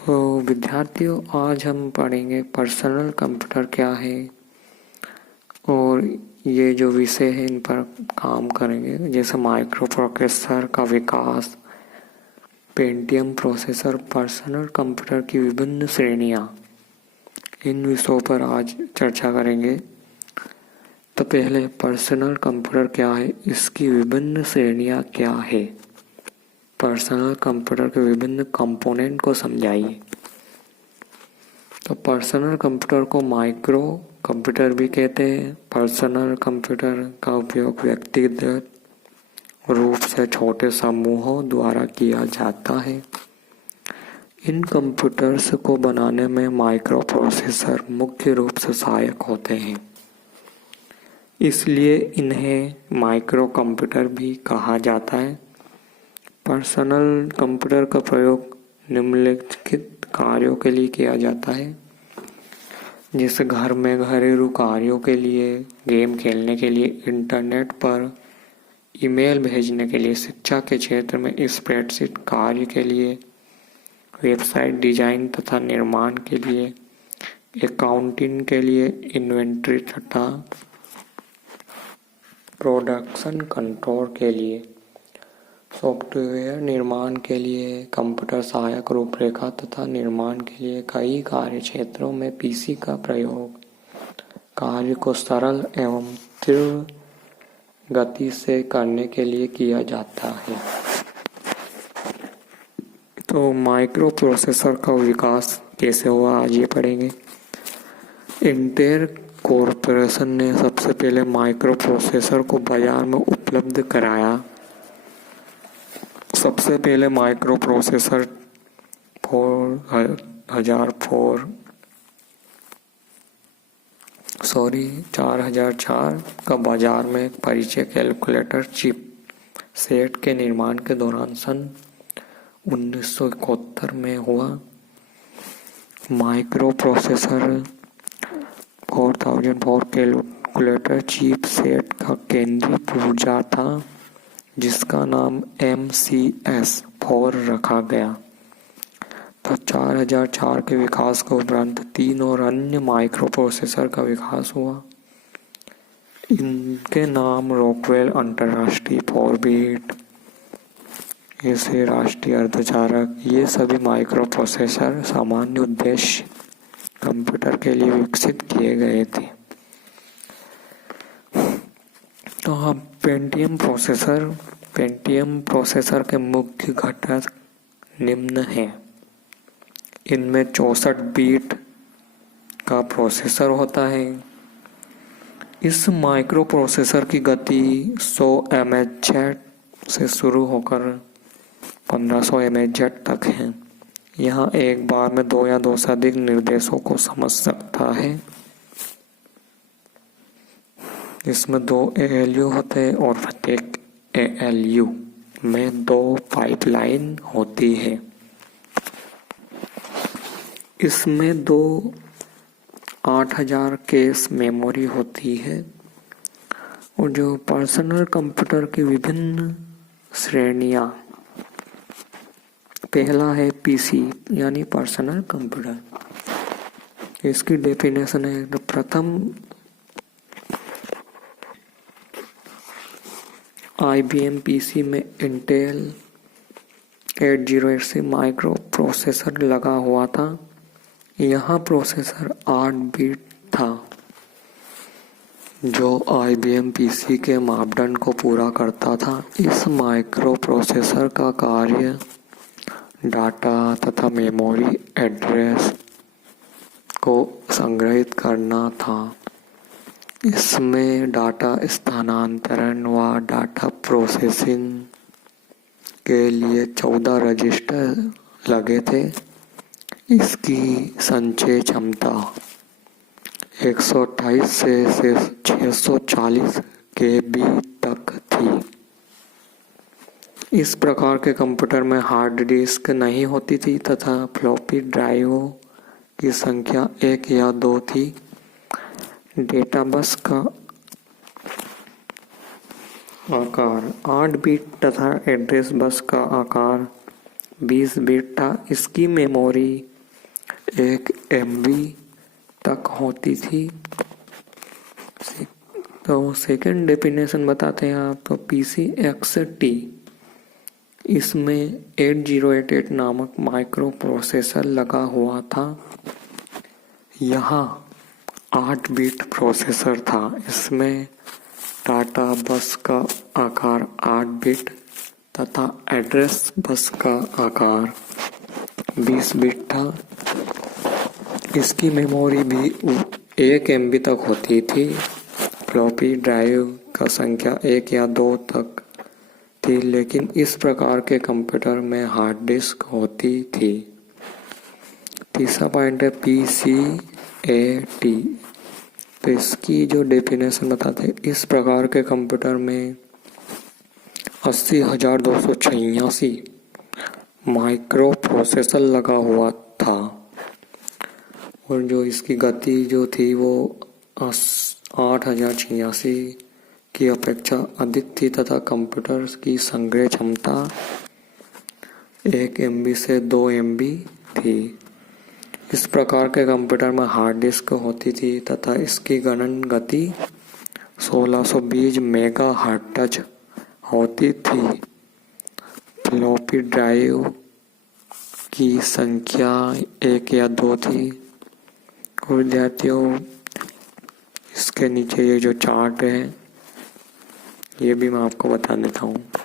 तो विद्यार्थियों, आज हम पढ़ेंगे पर्सनल कंप्यूटर क्या है और ये जो विषय है इन पर काम करेंगे, जैसे माइक्रो प्रोसेसर का विकास, पेंटियम प्रोसेसर, पर्सनल कंप्यूटर की विभिन्न श्रेणियाँ, इन विषयों पर आज चर्चा करेंगे। तो पहले पर्सनल कंप्यूटर क्या है, इसकी विभिन्न श्रेणियाँ क्या है, पर्सनल कंप्यूटर के विभिन्न कंपोनेंट को समझाइए। तो पर्सनल कंप्यूटर को माइक्रो कंप्यूटर भी कहते हैं। पर्सनल कंप्यूटर का उपयोग व्यक्तिगत रूप से छोटे समूहों द्वारा किया जाता है। इन कंप्यूटर्स को बनाने में माइक्रो प्रोसेसर मुख्य रूप से सहायक होते हैं, इसलिए इन्हें माइक्रो कंप्यूटर भी कहा जाता है। पर्सनल कंप्यूटर का प्रयोग निम्नलिखित कार्यों के लिए किया जाता है, जैसे घर में घरेलू कार्यों के लिए, गेम खेलने के लिए, इंटरनेट पर ईमेल भेजने के लिए, शिक्षा के क्षेत्र में स्प्रेडशीट कार्य के लिए, वेबसाइट डिजाइन तथा निर्माण के लिए, अकाउंटिंग के लिए, इन्वेंट्री तथा प्रोडक्शन कंट्रोल के लिए, सॉफ्टवेयर निर्माण के लिए, कंप्यूटर सहायक रूपरेखा तथा निर्माण के लिए। कई कार्य क्षेत्रों में पीसी का प्रयोग कार्य को सरल एवं तीव्र गति से करने के लिए किया जाता है। तो माइक्रो प्रोसेसर का विकास कैसे हुआ, आज ये पढ़ेंगे। इंटेल कॉरपोरेशन ने सबसे पहले माइक्रो प्रोसेसर को बाजार में उपलब्ध कराया। सबसे पहले माइक्रो प्रोसेसर 4004 का बाजार में परिचय कैलकुलेटर चिप सेट के निर्माण के दौरान सन 1971 में हुआ। Micro processor 4004 calculator chip set का केंद्रीय पुर्जा था, जिसका नाम MCS-4 रखा गया। तो 4004 के विकास के उपरांत 3 और अन्य माइक्रो प्रोसेसर का विकास हुआ। इनके नाम रॉकवेल अंतर्राष्ट्रीय 4 बिट, ऐसे राष्ट्रीय अर्धचालक, ये सभी माइक्रो प्रोसेसर सामान्य उद्देश्य कंप्यूटर के लिए विकसित किए गए थे। तो अब पेंटियम प्रोसेसर के मुख्य घटक निम्न हैं। इनमें 64 बिट का प्रोसेसर होता है। इस माइक्रो प्रोसेसर की गति 100 mHz से शुरू होकर 1500 mHz तक है। यह एक बार में 2 या 2 से अधिक निर्देशों को समझ सकता है। इसमें 2 ALU होते हैं और प्रत्येक ALU में 2 पाइपलाइन होती है। इसमें 2 8000 केस मेमोरी होती है। और जो पर्सनल कंप्यूटर की विभिन्न श्रेणियाँ, पहला है पीसी यानी पर्सनल कंप्यूटर। इसकी डेफिनेशन है, तो प्रथम IBM पीसी में इंटेल 8086 माइक्रो प्रोसेसर लगा हुआ था। यह प्रोसेसर 8 बिट था, जो IBM पीसी के मापदंड को पूरा करता था। इस माइक्रो प्रोसेसर का कार्य डाटा तथा मेमोरी एड्रेस को संग्रहित करना था। इसमें डाटा स्थानांतरण व डाटा प्रोसेसिंग के लिए 14 रजिस्टर लगे थे। इसकी संचय क्षमता 128 से 640 KB तक थी। इस प्रकार के कंप्यूटर में हार्ड डिस्क नहीं होती थी तथा फ्लॉपी ड्राइवों की संख्या 1 या 2 थी। डेटा बस का आकार 8 बिट तथा एड्रेस बस का आकार 20 बिट था। इसकी मेमोरी 1 MB तक होती थी। तो सेकंड डेफिनेशन बताते हैं आपको PCXT। इसमें 8088 नामक माइक्रो प्रोसेसर लगा हुआ था। यहाँ 8 बिट प्रोसेसर था। इसमें डाटा बस का आकार 8 बिट तथा एड्रेस बस का आकार 20 बिट था। इसकी मेमोरी भी 1 MB तक होती थी। फ्लॉपी ड्राइव का संख्या 1 या 2 तक थी, लेकिन इस प्रकार के कंप्यूटर में हार्ड डिस्क होती थी। तीसरा पॉइंट है PCAT। तो इसकी जो डेफिनेशन बताते हैं, इस प्रकार के कंप्यूटर में 80,286 माइक्रो प्रोसेसर लगा हुआ था और जो इसकी गति जो थी वो 8,086 की अपेक्षा अधिक थी तथा कंप्यूटर की संग्रह क्षमता 1 MB से 2 MB थी। इस प्रकार के कंप्यूटर में हार्ड डिस्क होती थी तथा इसकी गणन गति 1620 मेगाहर्ट्ज होती थी। फ्लॉपी ड्राइव की संख्या 1 या 2 थी। विद्यार्थियों, इसके नीचे ये जो चार्ट है ये भी मैं आपको बता देता हूँ।